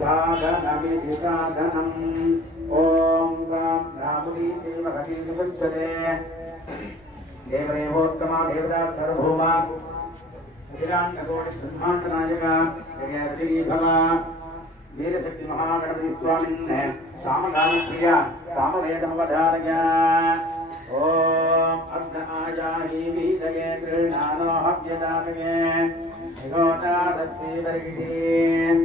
สาธนมิธิสาธนังโอมสัมนามุนีเทวะกินสุจเตเดวเรโหตกมาเทวดาสรภูมาविराट अगोड़ी ब्रह्मांड नायक जगती भगा वीर शक्ति महागणपति स्वामी ने सामगान प्रिया सामवेदमवधारय ओम अग्नायाहि वीरये कृष्णानो हव्यदातये निगोता दत्ते वर्गिते